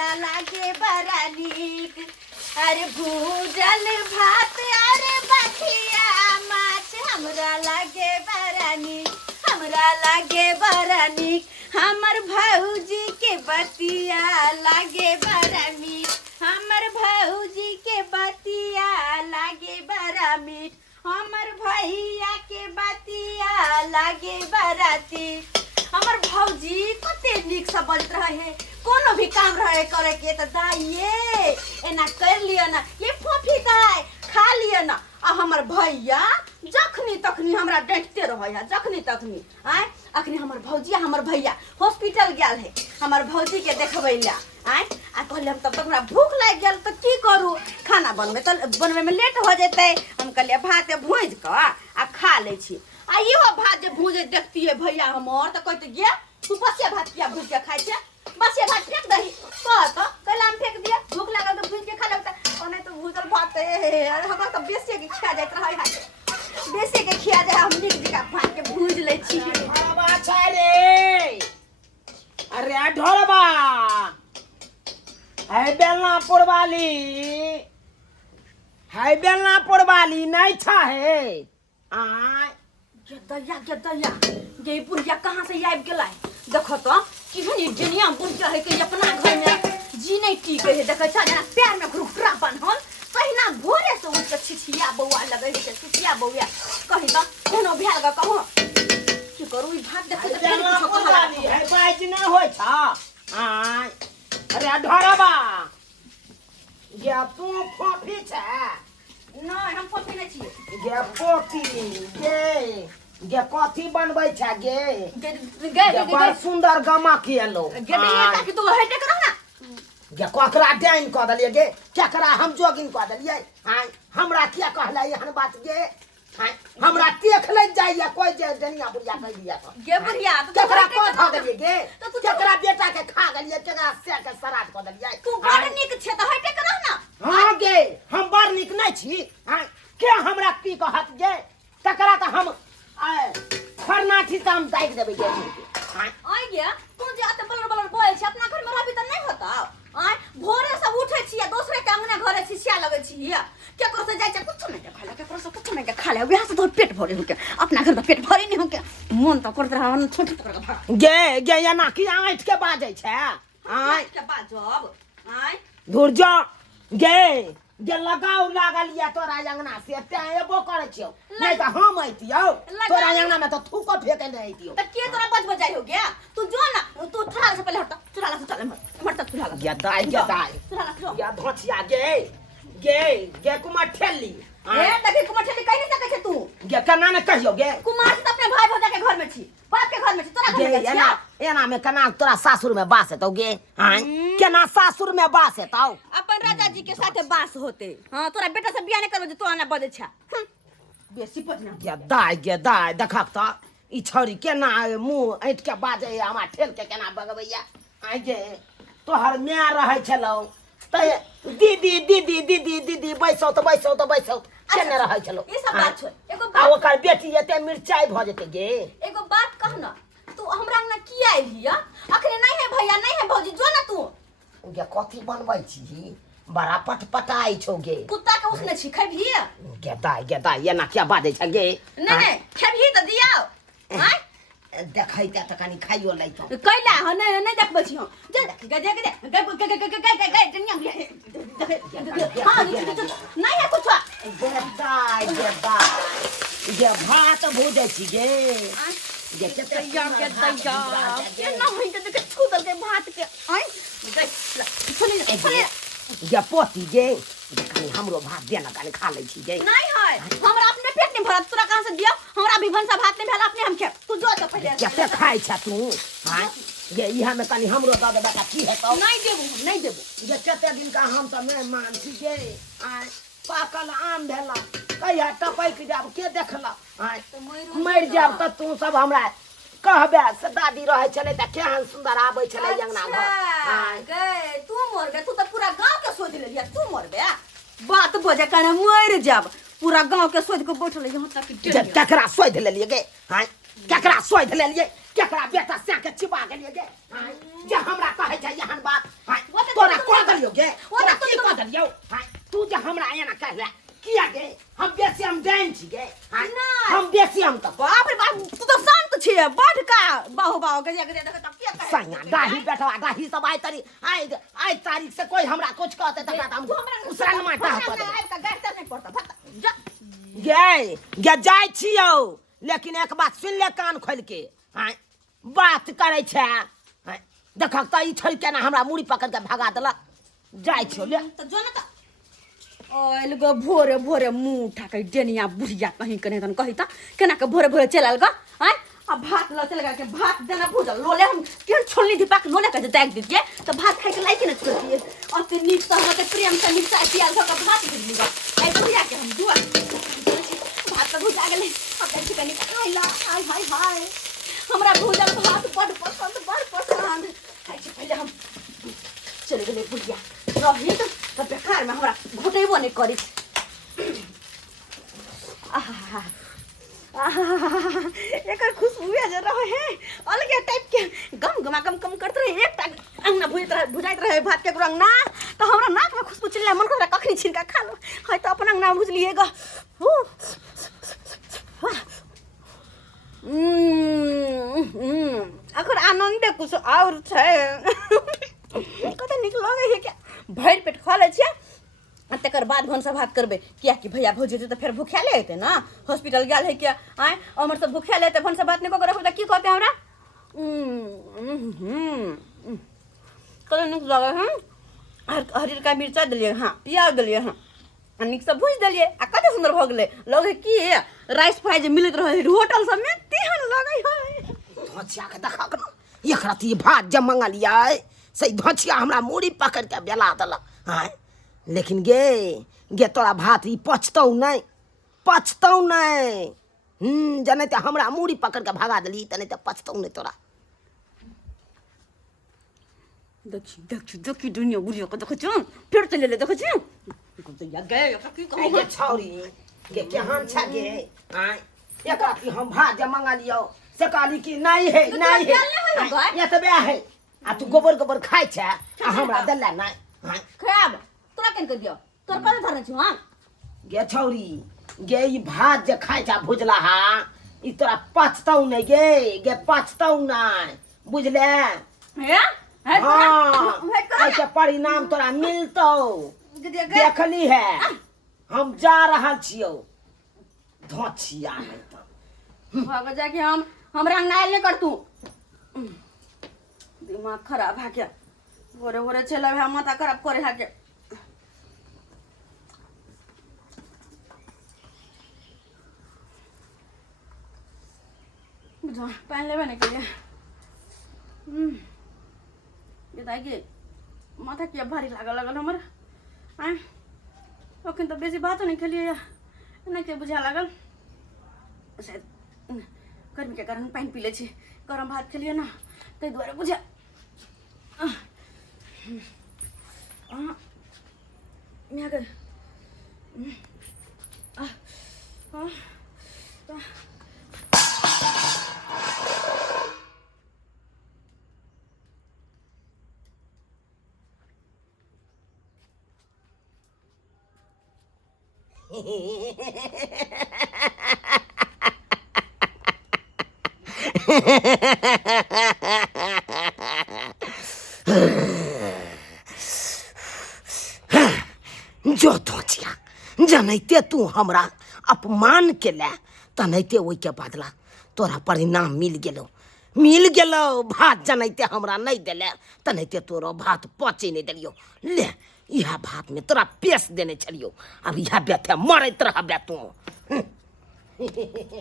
हमरा लागे बड़ा नीक। अरे भूजल भात अरे बखिया माछ हमरा लागे बड़ा नीक। हमरा लागे बड़ा नीक। हमर भौजी के बतिया लागे बड़ा मीठ। हमर भौजी के बतिया लागे बड़ा मीठ। हमर भैया के बतिया लागे बड़ा तीत। हमर भौजी कते नीक से बजत रहे। कोनो भी काम रहे करे के त दाइए एना कर लियो ना, ये फोफी दाई खा लियो ना। आ हमर भैया जखनी तखनी हमरा डांटते रहे, जखनी तखनी। आय अखनी हमर भौजी हमर भैया हॉस्पिटल गेल है हमर भौजी के देखबै ला। आय आ कहले हम तब तक हमरा भूख लाग गेल त की करू, खाना बनबे में लेट हो जेतै। हम कहलिए भात भूज क आ खा ले छी। आ इहो भात जे भूजे देखती है भैया हमर त कहते गे तू बसे भात किया भूज के खाइ छे, बसे भात फेंक दही। कहला हम फेंक दिया, भूख लागल तो भूज के खा लेता। और नहीं तो भूजल भात हमरा तो बेसी के खिया जात रहे है, बेसी के खिया जाए। हम नीक जका भात के भूज ले छी। ढोलबा छै रे, अरे ढोलबा है बेलना पुरवाली, है बेलना पुरवाली नहीं छा है। आय गे दैया गे बुढ़िया कहाँ से आबि गेलै। देखो तो केहन दुनिया बुढ़िया है कि अपना घर में जी नहीं टीके है। देखै छ जेना पैर में घुरघुरा बान्हल, पहिना भोरे से उठ के छिछिया बौआ लगै छै। छिछिया बौआ कहि त कोनो भेल ग कहू की करू। ई भात देखै त बेलना पुरवाली है बाज न होय छ। आय अरे ढोलबा गे तू फोफी छ। नहीं हम फोफी नहीं छी गे फोफी गे कथी बनबै छ गे। गे बड़ सुंदर गमा किएलो गे दैया कि तू हेटे करह ना। गे ककरा डाइन क देलिए गे, केकरा हम जोगिन क देलिए। हां हमरा किया कहले एहन बात गे। हां हमरा देख ले जाइए कोई जे दुनिया बुढ़िया कह दिया तो गे बुढ़िया केकरा को ध देलिए गे, केकरा बेटा के खा गेलिए, केकरा से के श्राद्ध क देलिए। तू बड़ नीक छे त हेटे करह ना। हां गे हम बड़ नीक नहीं छी। हां के हमरा की कहत गे, केकरा त हम खरनाठी त हम दाइक देबै गे। हां आइ गे तू जे अते बलर बलर बोलै छै अपना घर में रहबी त नहीं होता। आय भोरे से उठै छियै दोसरे के अंगने घरे छिछिया लगै छियै। केकरो से जाय छै कुछ नहीं के खाला, केकरो से कुछ नहीं के खाला। वहां से तो पेट भरे हो के अपना घर में पेट भरे नहीं हो के मन तो करत रहा छोटे पकड़ के भाग गे गे एना की आँठ के बाजै छै। आय के बाजब आय धुर जा गे गे लगाव लागल या तोरा अंगना से ते एबो करे छियो, नहीं त हम आइतियो तोरा अंगना में तो थूको फेके नहीं आइतियो। त के तोरा बज बजाई हो गया। तू जो ना तू चुरा से पहले हट, चुरा से चल मत चुरा ला या दाई चुरा ला या धोचिया गे गे गे कुमार ठेली। ए देखि कुमार ठेली कहि नहीं सकै छै तू। गे केना ने कहियो गे, कुमार त अपने भाई भौजा के घर में छी, बाप के घर में छी, तोरा घर में छी। एना एना में केना तोरा सासुर में बास हेतौ गे। हां केना सासुर में बास हेतौ। अपन राजा जी के साथे बास होते। हां तोरा बेटा से बियाह नहीं करबे तो आना बजे छा बेसी पटना। गे दाई देखक त ई छौरी केना मुंह ऐठ के बाजे हमरा ठेल के केना बगबैया। आइ गे तोहर माय रहै छलौ त दीदी दीदी दीदी दीदी बैसौ त केने रहै छलौ। ई सब बात छोड़, एगो आ ओकर बेटी एते मिरचाई भ जेते गे। एगो बात कह ना, तू हमरा अंगना किया आइलिया। अखने नहीं है भैया नहीं है भौजी, जो ना तू गे कथी बनबै छी, बड़ा पटपटाई छौ गे। कुत्ता के उसने छी खैभी। गे दाई एना क्या बाजै छ गे। नहीं खैभी त दिया। हां देखै त कनी खाइयो लै तो कैला ह नहीं देखबै छी हम जे गे दुनिया में हां नहीं है कुछ। गे दाई भात भूजै छी गे। गे दैया केना होई त देख छूदल के भात के। आइ गे पोती गे हमरो भात दे ना कनी खा लै छी गे। नहीं है हमरा अपने पेट नहीं भरत, तोरा कहां से दियो। हमरा भी भंसा भात नहीं भेल, अपने हम खे तू जो तो पहले केते खाइ छ तू। हां गे इहा में कनी हमरो द दे बेटा की हेतौ। नहीं देबो गे केते दिन का हम त मेहमान छी गे। आय पाकल आम भेला कहिया टपैक जाब के देखला। आय मर जाब त तू सब हमरा कहबे से दादी रहे छले त केहन सुंदर आबै छले अंगना घर। हां गे तू मर गए, तू तो पूरा गांव के सोच ले लिया। तू मर बे बात बजे कने मर जाब, पूरा गांव के सोच के बैठल यहाँ तक केकरा सोध लेलिए गे। हां केकरा सोध लेलिए केकरा बेटा से के चिपा गेलिए गे हाय जे हमरा कहै छै एहन बात हाय तोरा कह देलियो गे तोरा की कह देलियो हाय तू जे हमरा एना कहले किया गे हम बेसी हम जान छी गे हाय हम बेसी हम त बाप रे बाप तू तो शांत छिए बढ़ का बाहु बाहु के देख त के करे सैया दाही बेटवा दाही सब आई तारीख से कोई हमरा कुछ कहते त हम उसरन माटा होत आई त गाड़ते नहीं पड़ता जा गे गे जाय छियो लेकिन एक बात सुन ले कान खोल के हाय बात करे छै हाय देखक त ई छोड़ के ना हमरा मुड़ी पकड़ के भगा देलक जाय छियो ले तो जो ना ओइल गो भोरे भोरे मुंह उठा के डेनिया बुढ़िया कहीं कने तन कही त केना के भोरे भोरे चलल ग हैं आ भात ल चल के भात देना भूजल लोले हम केन छोलनी दीपा के लोले के देख दीजिए तो भात खाए के लायक न छोड़ दिए और ते नीक से हम के प्रेम से मिर्चा प्याज धो के भात दे दी आई बुढ़िया के हम दुआ भात तो भुजा गेले अब देख के खाई ला हाय हाय हाय हमरा भूजल भात बड़ पसंद खाई छी पहले हम चले गेले बुढ़िया रही तो बेकार में हमरा घोटेबो नहीं करी एकर खुशबू जे रहे है अलगे टाइप के गम गमा गम कम करते रहे एक अंगना भुजाइत रहे भात के अंगना तो हमरा नाक में खुशबू चिल्ला मन कर कखनी छिनका खा लो है तो अपन अंगना भुजलिए ग अगर आनंद कुछ और छै कत निक लगे है क्या भर पेट खा ले छिए तकर बाद भनसा भात करबे किया कि भैया भौजी तो फिर भूखे हेते ना हॉस्पिटल गेल है क्या आए हमर सब भूखे लेते भनसा भात नहीं करब त की कहते हमरा कल निक लगे हम हरी का मिर्चा दलिए हां प्याज दलिए हां निक से भूज दलिए आ कते सुंदर भ गेले लगे की राइस फ्राई जे मिलत रहे होटल सब में तेहन लगे है धोचिया के देखा के एक राती भात जब मंगलिए सही धोचिया हमरा मुड़ी पकड़ के बेला देलक हाय लेकिन गे तोरा भात ई पचतौ नहीं जने ते हमरा मुड़ी पकड़ के भगा देली तने ते पचतौ नहीं तोरा देखी दुनिया बुढ़िया को देख छ फिर चले ले देख छ तो या गए की कहू गे छौरी गे केहन छ गे हाय एक राती हम भात जब मंगलियो से कहली कि नहीं है ये तो बे है आ तू गोबर खाइ छ आ हमरा देला नहीं हाय खराब तोरा केन कर दियो तोर कल धरने छु हां गे छौरी गे ई भात जे खाइ छ भुजला हा ई तोरा पचतौ नहीं गे पचतौ नहीं बुझले है हाँ ऐसे परिणाम तोरा मिलतौ देखली है हम जा रहा छियो धोचिया नहीं तो भाग जाके हमरा नाइल नहीं कर तू दिमाग खराब है क्या भोरे भोरे चला है माथा खराब करे है क्या पहन ले बने के लिए ये ताकि माथा क्या भारी लागल हमर आय ओखन तो बेसी बात नहीं खेलिए या ना के बुझा लागल शायद गर्मी के कारण पानी पी ले छी गरम भात खेलिए ना ते द्वारा बुझा मैं अगर जो धोचिया जनैते तू हमरा अपमान केले तनैते ओइ के बदला तोरा परिणाम मिल गेलो भात जनैते हमरा नहीं देले तनैते तोरो भात पचे नहीं देलियो ले यह भात में तोरा पेश देने छलियो अब यह बेथे मरैत रहबे तू